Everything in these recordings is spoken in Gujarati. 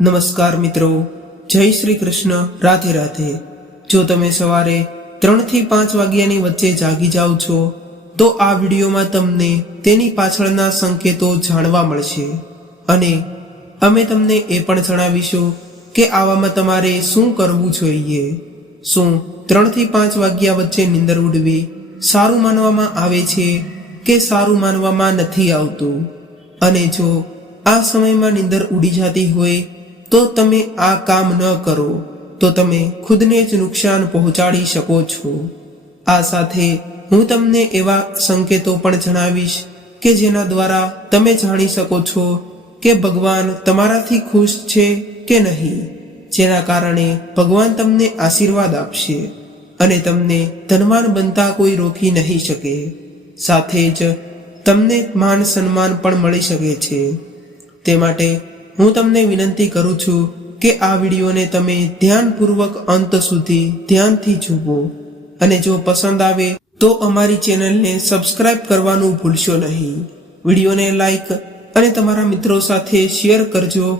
નમસ્કાર મિત્રો, જય શ્રી કૃષ્ણ, રાધે રાધે. જો તમે સવારે ત્રણથી પાંચ વાગ્યાની વચ્ચે જાગી જાઓ છો, તો આ વિડીયોમાં તમને તેની પાછળના સંકેતો જાણવા મળશે. અને અમે તમને એ પણ જણાવીશું કે આવામાં તમારે શું કરવું જોઈએ. શું ત્રણથી પાંચ વાગ્યા વચ્ચે નીંદર ઉડવી સારું માનવામાં આવે છે કે સારું માનવામાં નથી આવતું? અને જો આ સમયમાં નીંદર ઉડી જતી હોય તો તમે આ કામ ન કરો, તો તમે ખુદને જ નુકસાન પહોંચાડી શકો છો. આ સાથે હું તમને એવા સંકેતો પણ જણાવીશ કે જેના દ્વારા તમે જાણી શકો છો કે ભગવાન તમારાથી ખુશ છે કે નહીં, જેના કારણે ભગવાન તમને આશીર્વાદ આપશે અને તમને ધનવાન બનતા કોઈ રોકી નહીં શકે. સાથે જ તમને માન સન્માન પણ મળી શકે છે. તે માટે હું તમને વિનંતી કરું છું કે આ વિડીયોને તમે ધ્યાનપૂર્વક અંત સુધી ધ્યાનથી જુઓ. અને જો પસંદ આવે, તો અમારી ચેનલને સબસ્ક્રાઇબ કરવાનું ભૂલશો નહીં. વિડીયોને લાઈક અને તમારા મિત્રો સાથે શેર કરજો.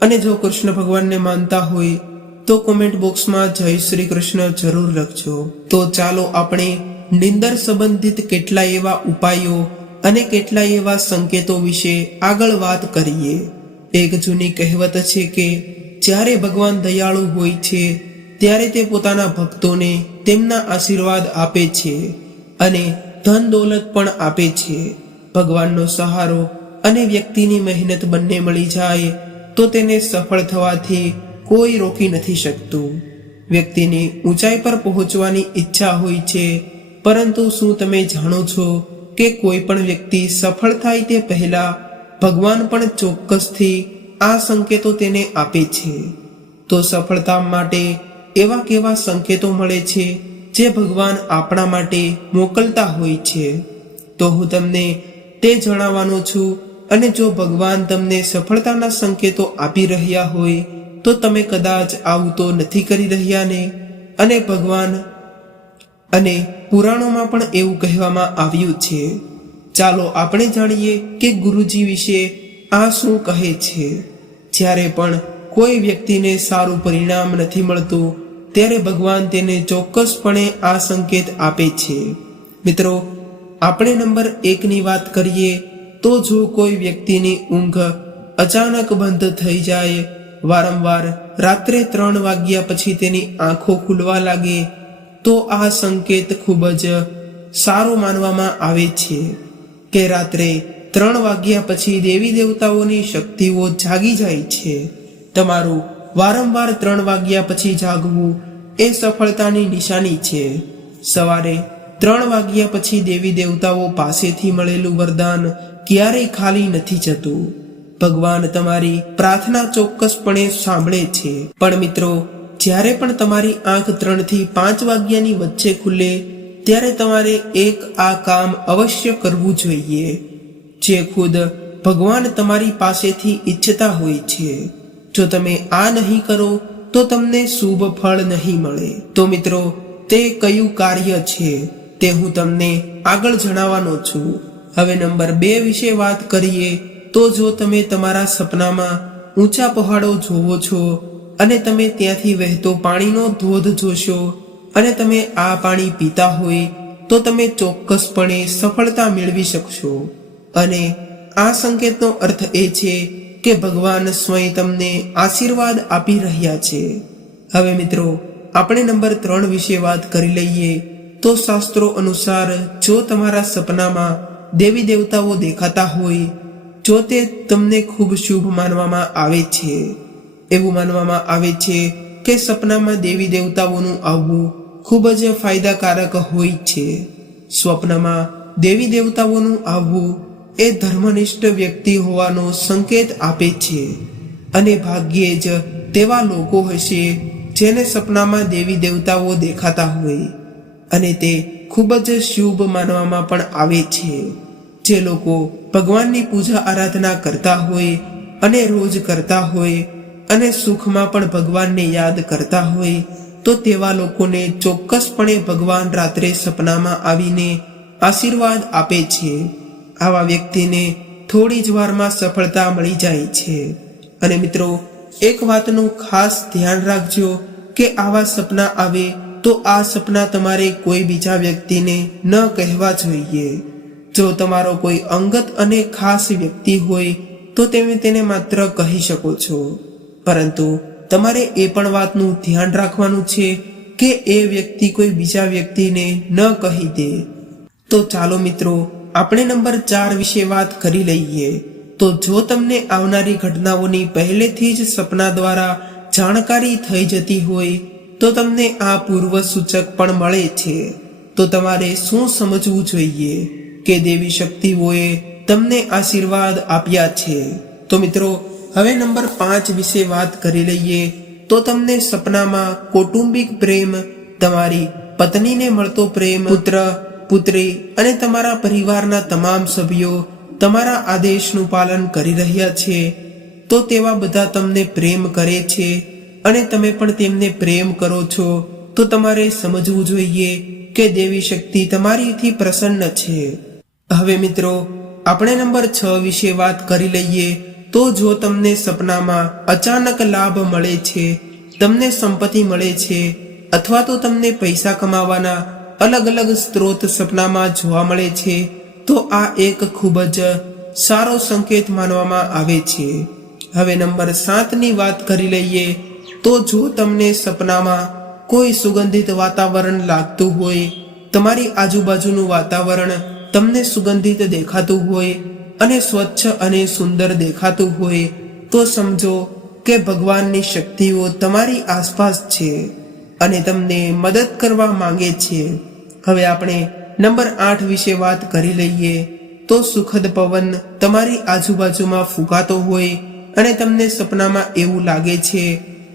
અને જો કૃષ્ણ ભગવાનને માનતા હોય, તો કોમેન્ટ બોક્સમાં જય શ્રી કૃષ્ણ જરૂર લખજો. તો ચાલો આપણે નિંદર સંબંધિત કેટલાય એવા ઉપાયો અને કેટલાય એવા સંકેતો વિશે આગળ વાત કરીએ. એક જૂની કહેવત છે કે, જ્યારે ભગવાન દયાળુ હોય છે, ત્યારે તે પોતાના ભક્તોને તેમના આશીર્વાદ આપે છે અને ધન દોલત પણ આપે છે. ભગવાનનો સહારો અને વ્યક્તિની મહેનત બંને મળી જાય, તો તેને સફળ થવાથી કોઈ રોકી નથી શકતું. વ્યક્તિની ઊંચાઈ પર પહોંચવાની ઈચ્છા હોય છે, પરંતુ શું તમે જાણો છો કે કોઈ પણ વ્યક્તિ સફળ થાય તે પહેલા ભગવાન પણ ચોક્કસથી આ સંકેતો તેને આપે છે. તો સફળતા માટે એવા કેવા સંકેતો મળે છે જે ભગવાન આપણા માટે મોકલતા હોય છે? તો હું તમને તે જણાવવાનો છું અને જો ભગવાન તમને સફળતાના સંકેતો આપી રહ્યા હોય, તો તમે કદાચ આવું તો નથી કરી રહ્યા ને? અને ભગવાન અને પુરાણોમાં પણ એવું કહેવામાં આવ્યું છે ચાલો આપણે જાણીએ કે ગુરુજી વિશે આ શું કહે છે. જ્યારે પણ કોઈ વ્યક્તિને સારું પરિણામ નથી મળતું, ત્યારે ભગવાન તેને ચોક્કસપણે આ સંકેત આપે છે. મિત્રો, આપણે નંબર એકની વાત કરીએ, તો જો કોઈ વ્યક્તિની ઊંઘ અચાનક બંધ થઈ જાય, વારંવાર રાત્રે ત્રણ વાગ્યા પછી તેની આંખો ખુલવા લાગે, તો આ સંકેત ખૂબ જ સારો માનવામાં આવે છે. કે રાત્રે ત્રણ વાગ્યા પછી દેવી દેવતાઓની શક્તિઓ જાગી જાય છે. તમારું વારંવાર ત્રણ વાગ્યા પછી જાગવું એ સફળતાની નિશાની છે. સવારે ત્રણ વાગ્યા પછી દેવી દેવતાઓ પાસેથી મળેલું વરદાન ક્યારેય ખાલી નથી જતું. ભગવાન તમારી પ્રાર્થના ચોક્કસપણે સાંભળે છે. પણ મિત્રો, જ્યારે પણ તમારી આંખ ત્રણથી પાંચ વાગ્યાની વચ્ચે ખુલે ત્યારે તમારે એક આ કામ અવશ્ય કરવું જોઈએ, જે ખુદ ભગવાન તમારી પાસેથી ઈચ્છતા હોય છે. જો તમે આ નહીં કરો, તો તમને શુભ ફળ નહીં મળે. તો મિત્રો, તે કયું કાર્ય છે, તે હું તમને આગળ જણાવવાનો છું. હવે નંબર બે વિશે વાત કરીએ, તો જો તમે તમારા સપનામાં ઊંચા પહાડો જોવો છો અને તમે ત્યાંથી વહેતો પાણીનો ધોધ જોશો અને તમે આ પાણી પીતા હોય તો તમે ચોક્કસપણે સફળતા મેળવી શકશો. અને આ સંકેતનો અર્થ એ છે કે ભગવાન સ્વયં તમને આશીર્વાદ આપી રહ્યા છે. હવે મિત્રો, આપણે નંબર ત્રણ વિશે વાત કરી લઈએ તો શાસ્ત્રો અનુસાર જો તમારા સપનામાં દેવી દેવતાઓ દેખાતા હોય, જો તે તમને ખૂબ શુભ માનવામાં આવે છે. એવું માનવામાં આવે છે કે સપનામાં દેવી દેવતાઓનું આવવું ખૂબ જ ફાયદાકારક હોય છે. સ્વપ્નમાં દેવી દેવતાઓનું આવવું એ ધર્મનિષ્ઠ વ્યક્તિ હોવાનો સંકેત આપે છે. અને ભાગ્યે જ તેવા લોકો હશે જેને સપનામાં દેવી દેવતાઓ દેખાતા હોય. અને તે ખૂબ જ શુભ માનવામાં પણ આવે છે. જે લોકો ભગવાનની પૂજા આરાધના કરતા હોય અને રોજ કરતા હોય અને સુખમાં પણ ભગવાનને યાદ કરતા હોય તો તેવા લોકોને ચોક્કસપણે ભગવાન રાત્રે સપનામાં આવીને આશીર્વાદ આપે છે. આવા વ્યક્તિને થોડી જ વારમાં સફળતા મળી જાય છે. અને મિત્રો, એક વાતનું ખાસ ધ્યાન રાખજો કે આવા સપના આવે તો આ સપના તમારે કોઈ બીજા વ્યક્તિને ન કહેવા જોઈએ. જો તમારો કોઈ અંગત અને ખાસ વ્યક્તિ હોય તો તમે તેને માત્ર કહી શકો છો. પરંતુ તમારે એ પણ વાતનું ધ્યાન રાખવાનું છે કે એ વ્યક્તિ કોઈ બીજા વ્યક્તિને ન કહી દે. તો ચાલો મિત્રો, આપણે નંબર ચાર વિશે વાત કરી લઈએ. તો જો તમને આવનારી ઘટનાઓની પહેલેથી જ સપના દ્વારા જાણકારી થઈ જતી હોય, તો તમને આ પૂર્વ સૂચક પણ મળે છે. તો તમારે શું સમજવું જોઈએ કે દેવી શક્તિઓએ તમને આશીર્વાદ આપ્યા છે? તો મિત્રો હવે નંબર પાંચ વિશે વાત કરી લઈએ તો તમને સપનામાં કૌટુંબિક પ્રેમ, તમારી પત્નીને મળતો પ્રેમ, પુત્ર, પુત્રી અને તમારા પરિવારના તમામ સભ્યો તમારા આદેશનું પાલન કરી રહ્યા છે. તો તેવા બધા તમને પ્રેમ કરે છે અને તમે પણ તેમને પ્રેમ કરો છો. તો તમારે સમજવું જોઈએ કે દેવી શક્તિ તમારીથી પ્રસન્ન છે. હવે મિત્રો, આપણે નંબર છ વિશે વાત કરી લઈએ તો જો તમને સપનામાં અચાનક લાભ મળે છે, તમને સંપત્તિ મળે છે, અથવા તો તમને પૈસા કમાવાના અલગ અલગ સ્ત્રોત સપનામાં જોવા મળે છે, તો આ એક ખૂબ જ સારો સંકેત માનવામાં આવે છે. હવે નંબર સાતની વાત કરી લઈએ, તો જો તમને સપનામાં કોઈ સુગંધિત વાતાવરણ લાગતું હોય, તમારી આજુબાજુનું વાતાવરણ તમને સુગંધિત દેખાતું હોય અને સ્વચ્છ અને સુંદર દેખાતું હોય, તો સમજો કે ભગવાનની શક્તિઓ તમારી આસપાસ છે અને તમને મદદ કરવા માંગે છે. હવે આપણે નંબર આઠ વિશે વાત કરી લઈએ, તો સુખદ પવન તમારી આજુબાજુમાં ફૂંકાતો હોય અને તમને સપનામાં એવું લાગે છે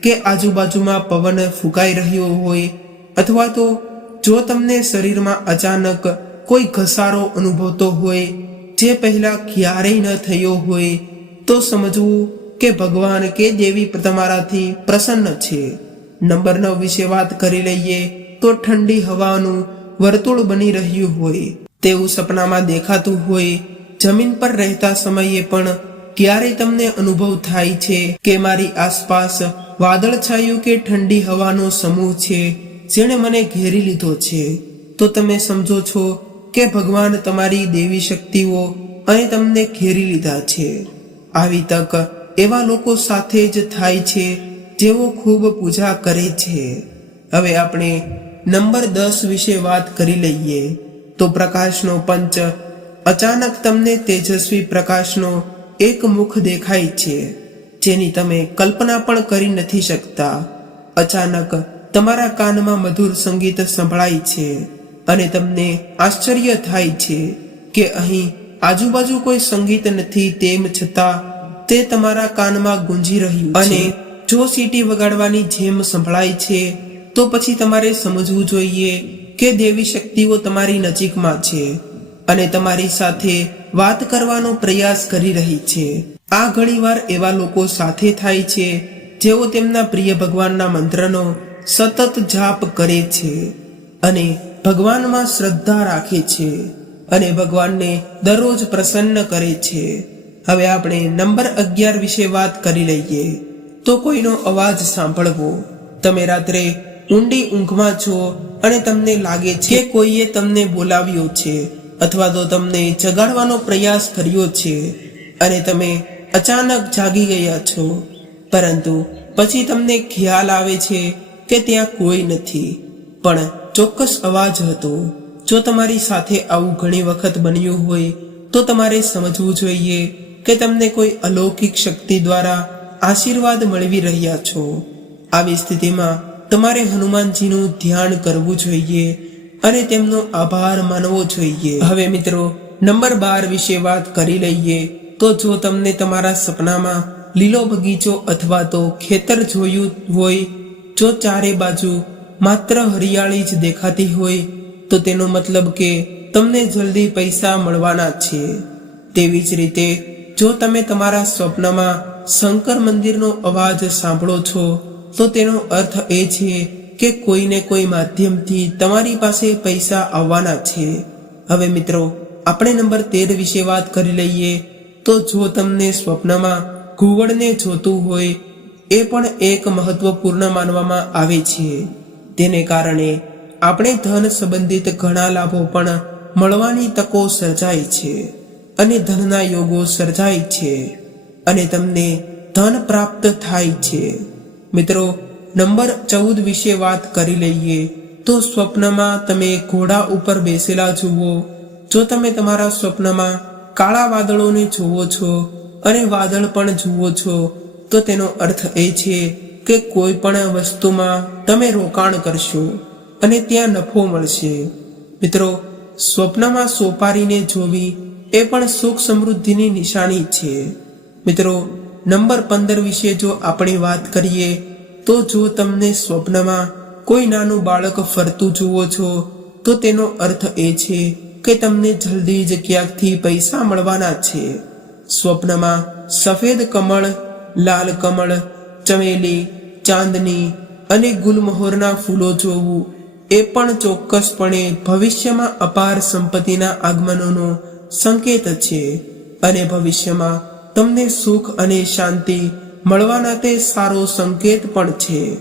કે આજુબાજુમાં પવન ફૂંકાઈ રહ્યો હોય, અથવા તો જો તમને શરીરમાં અચાનક કોઈ ઘસારો અનુભવતો હોય જે પહેલા ક્યારેય ન થયો હોય, તો સમજવું કે ભગવાન કે દેવી તમારાથી પ્રસન્ન છે. નંબર નવ વિશે વાત કરી લઈએ, તો ઠંડી હવાનું વર્તુળ બની રહ્યું હોય. તેવું સપનામાં દેખાતું હોય, જમીન પર રહેતા સમયે પણ ક્યારેય તમને અનુભવ થાય છે કે મારી આસપાસ વાદળછાયું કે ઠંડી હવાનો સમૂહ છે, જેણે મને ઘેરી લીધો છે. તો તમે સમજો છો કે ભગવાન તમારી દેવી શક્તિઓ અને તમને ઘેરી લીધા છે. આવી તક એવા લોકો સાથે જ થાય છે જેઓ ખૂબ પૂજા કરે છે. હવે આપણે નંબર દસ વિશે વાત કરી લઈએ. તો પ્રકાશનો પંચ અચાનક તમને તેજસ્વી પ્રકાશનો એક મુખ દેખાય છે, જેની તમે કલ્પના પણ કરી નથી શકતા. અચાનક તમારા કાનમાં મધુર સંગીત સંભળાય છે. અને તમને આશ્ચર્ય થાય છે કે અહીં આજુબાજુ કોઈ સંગીત નથી, તેમ છતાં તે તમારા કાનમાં ગુંજી રહ્યું અને જો સીટી વગાડવાની જેમ સંભળાય છે, તો પછી તમારે સમજવું જોઈએ કે દેવી શક્તિઓ તમારી નજીકમાં છે અને તમારી સાથે વાત કરવાનો પ્રયાસ કરી રહી છે. આ ઘણીવાર એવા લોકો સાથે થાય છે, જેઓ તેમના પ્રિય ભગવાનના મંત્રનો સતત જાપ કરે છે અને ભગવાનમાં શ્રદ્ધા રાખે છે અને ભગવાનને દરરોજ પ્રસન્ન કરે છે. હવે આપણે નંબર અગિયાર વિશે વાત કરી લઈએ. તો કોઈનો અવાજ સાંભળવો. તમે રાત્રે ઊંડી ઊંઘમાં છો અને તમને લાગે છે કોઈએ તમને બોલાવ્યો છે અથવા તો તમને જગાડવાનો પ્રયાસ કર્યો છે અને તમે અચાનક જાગી ગયા છો. પરંતુ પછી તમને ખ્યાલ આવે છે કે ત્યાં કોઈ નથી. પણ ચોક્કસ અવાજ હતો. જો તમારી સાથે આવું ઘણી વખત બન્યું હોય, તો તમારે સમજવું જોઈએ કે તમને કોઈ અલૌકિક શક્તિ દ્વારા આશીર્વાદ મેળવી રહ્યા છો. આવી સ્થિતિમાં તમારે હનુમાનજીનું ધ્યાન કરવું જોઈએ અને તેમનો આભાર માનવો જોઈએ. હવે મિત્રો, નંબર બાર વિશે વાત કરી લઈએ તો જો તમને તમારા સપનામાં લીલો બગીચો અથવા તો ખેતર જોયું હોય, જો ચારે બાજુ માત્ર હરિયાળી જ દેખાતી હોય તો તેનો મતલબ કે તમને જલ્દી પૈસા મળવાના છે. તેવી જ રીતે, જો તમે તમારા સ્વપ્નમાં શંકર મંદિરનો અવાજ સાંભળો છો, તો તેનો અર્થ એ છે કે કોઈને કોઈ માધ્યમથી તમારી પાસે પૈસા આવવાના છે. હવે મિત્રો, આપણે નંબર તેર વિશે વાત કરી લઈએ, તો જો તમને સ્વપ્નમાં ઘુવડને જોતું હોય, એ પણ એક મહત્વપૂર્ણ માનવામાં આવે છે. તેને કારણે આપણે ધન સંબંધિત ઘણા લાભો પણ મળવાની તકો સર્જાય છે અને ધનના યોગો સર્જાય છે અને તમને ધન પ્રાપ્ત થાય છે. મિત્રો, નંબર ચૌદ વિશે વાત કરી લઈએ તો સ્વપ્નમાં તમે ઘોડા ઉપર બેસેલા જુઓ. જો તમે તમારા સ્વપ્નમાં કાળા વાદળોને જુઓ છો અને વાદળ પણ જુઓ છો, તો તેનો અર્થ એ છે કે કોઈ પણ વસ્તુમાં તમે રોકાણ કરશો અને ત્યાં નફો મળશે. મિત્રો, સ્વપ્નમાં સોપારીને જોવી એ પણ સુખ સમૃદ્ધિની નિશાની છે. મિત્રો, નંબર પંદર વિશે જો આપણે વાત કરીએ, તો જો તમને સ્વપ્નમાં કોઈ નાનું બાળક ફરતું જુઓ છો, તો તેનો અર્થ એ છે કે તમને જલ્દી જ ક્યાંકથી પૈસા મળવાના છે. સ્વપ્નમાં સફેદ કમળ, લાલ કમળ ચમેલી, ચાંદની અને ગુલમહોરના ફૂલો જોવું એ પણ ચોક્કસપણે ભવિષ્યમાં અપાર સંપત્તિના આગમનોનો સંકેત છે. અને ભવિષ્યમાં તમને સુખ અને શાંતિ મળવાના તે સારો સંકેત પણ છે.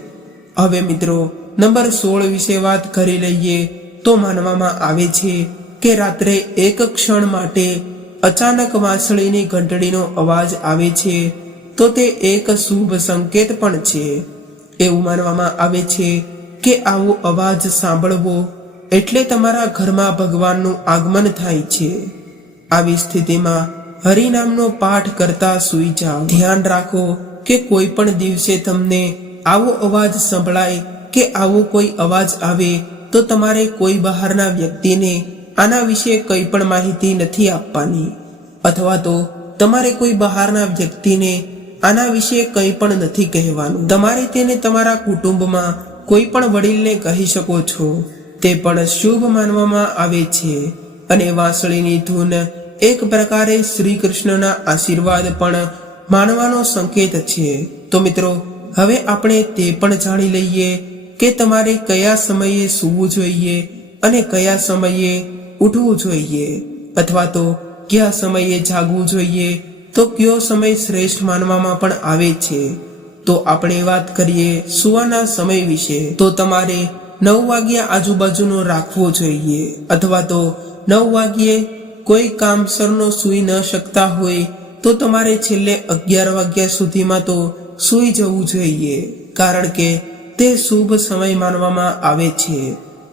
હવે મિત્રો, નંબર સોળ વિશે વાત કરી લઈએ તો માનવામાં આવે છે કે રાત્રે એક ક્ષણ માટે અચાનક વાંસળીની ઘંટડીનો અવાજ આવે છે તો તે એક શુભ સંકેત પણ છે. એવું માનવામાં આવે છે કે આવો અવાજ સાંભળવો એટલે તમારા ઘરમાં ભગવાનનું આગમન થાય છે. આવી સ્થિતિમાં હરિનામનો પાઠ કરતા સૂઈ જાઓ. ધ્યાન રાખો કે કોઈ પણ દિવસે તમને આવો અવાજ સંભળાય કે આવો કોઈ અવાજ આવે તો તમારે કોઈ બહારના વ્યક્તિને આના વિશે કંઈ પણ માહિતી નથી આપવાની. અથવા તો તમારે કોઈ બહારના વ્યક્તિને આના વિશે કંઈ પણ નથી કહેવાનું. તમારે તેને તમારા કુટુંબમાં કોઈ પણ વડીલને કહી શકો છો. તે પણ શુભ માનવામાં આવે છે. અને વાંસળીની ધૂન એક પ્રકારે શ્રી કૃષ્ણના આશીર્વાદ પણ માનવાનો સંકેત છે. તો મિત્રો, હવે આપણે તે પણ જાણી લઈએ કે તમારે કયા સમયે સૂવું જોઈએ અને કયા સમયે ઉઠવું જોઈએ. અથવા તો કયા સમયે જાગવું જોઈએ તો કયો સમય શ્રેષ્ઠ માનવામાં પણ આવે છે? તો આપણે વાત કરીએ સુવાના સમય વિશે. તો તમારે નવ વાગ્યા આજુબાજુનો રાખવો જોઈએ અથવા તો નવ વાગ્યે કોઈ કામસરનો સૂઈ ન શકતા હોય તો તમારે છેલ્લે અગિયાર વાગ્યા સુધીમાં તો સૂઈ જવું જોઈએ, કારણ કે તે શુભ સમય માનવામાં આવે છે.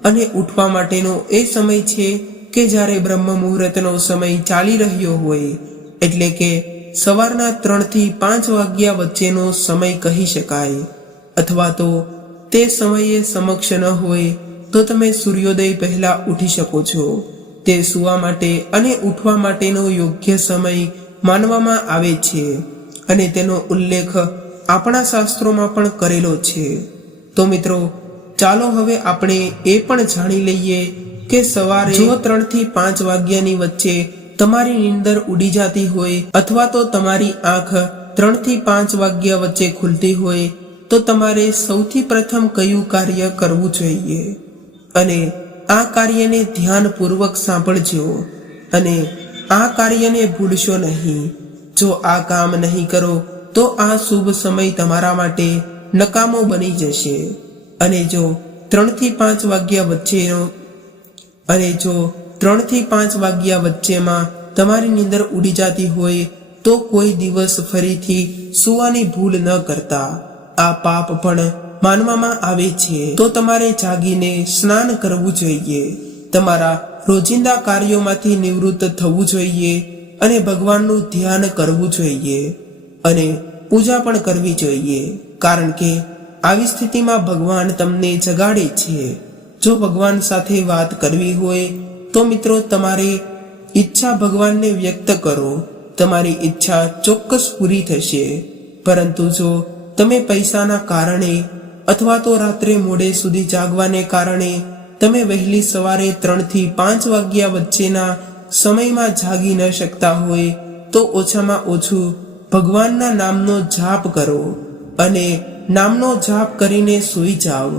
અને ઉઠવા માટેનો એ સમય છે કે જ્યારે બ્રહ્મ મુહૂર્તનો સમય ચાલી રહ્યો હોય એટલે કે સવારના ત્રણથી પાંચ વાગ્યા વચ્ચેનો સમય કહી શકાય. અથવા તો તે સમયે સમક્ષ ન હોય તો તમે સૂર્યોદય પહેલા ઉઠી શકો છો. તે સૂવા માટે અને ઉઠવા માટેનો યોગ્ય સમય માનવામાં આવે છે. અને તેનો ઉલ્લેખ આપણા શાસ્ત્રોમાં પણ કરેલો છે. તો મિત્રો ચાલો હવે આપણે એ પણ જાણી લઈએ કે સવારે જો ત્રણથી પાંચ વાગ્યાની વચ્ચે તમારી નીંદર ઉડી જતી હોય અથવા તો તમારી આંખ ત્રણથી પાંચ વાગ્યા વચ્ચે ખુલતી હોય, તો તમારે સૌથી પ્રથમ કયું કાર્ય કરવું જોઈએ? અને આ કાર્યને ધ્યાનપૂર્વક સાંભળજો અને આ કાર્યને ભૂલશો નહીં. જો આ કામ નહીં કરો, તો આ શુભ સમય તમારા માટે નકામો બની જશે. અને જો ત્રણથી પાંચ વાગ્યા વચ્ચેનો અને જો ત્રણથી પાંચ વાગ્યા વચ્ચેમાં તમારી નીંદર ઉડી જતી હોય તો કોઈ દિવસ ફરીથી સુવાની ભૂલ ન કરતા. આ પાપ પણ માનવામાં આવે છે. તો તમારે જાગીને સ્નાન કરવું જોઈએ. તમારા રોજિંદા કાર્યોમાંથી નિવૃત્ત થવું જોઈએ અને ભગવાનનું ધ્યાન કરવું જોઈએ અને પૂજા પણ કરવી જોઈએ. કારણ કે આવી સ્થિતિમાં ભગવાન તમને જગાડે છે. જો ભગવાન સાથે વાત કરવી હોય તો મિત્રો, તમારી ઈચ્છા ભગવાનને વ્યક્ત કરો. તમારી ઈચ્છા ચોક્કસ પૂરી થશે. પરંતુ જો તમે પૈસાના કારણે અથવા તો રાત્રે મોડે સુધી જાગવાને કારણે તમે વહેલી સવારે ત્રણથી પાંચ વાગ્યા વચ્ચેના સમયમાં જાગી ન શકતા હોય, તો ઓછામાં ઓછું ભગવાનના નામનો જાપ કરો અને નામનો જાપ કરીને સૂઈ જાઓ.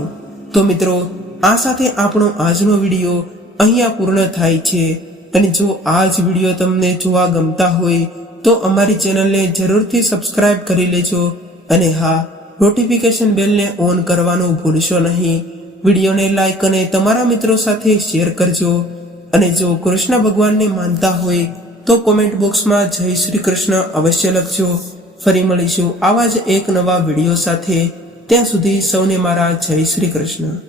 તો મિત્રો, આ સાથે આપણો આજનો વીડિયો અહીંયા પૂર્ણ થાય છે. અને જો આ જ વીડિયો તમને જોવા ગમતા હોય, તો અમારી ચેનલને જરૂરથી સબસ્ક્રાઇબ કરી લેજો. અને હા નોટિફિકેશન બેલને ઓન કરવાનું ભૂલશો નહીં. વિડીયોને લાઈક અને તમારા મિત્રો સાથે શેર કરજો. અને જો કૃષ્ણ ભગવાનને માનતા હોય, તો કોમેન્ટ બોક્સમાં જય શ્રી કૃષ્ણ અવશ્ય લખજો. ફરી મળીશું આવા જ એક નવા વીડિયો સાથે. ત્યાં સુધી સૌને મારા જય શ્રી કૃષ્ણ.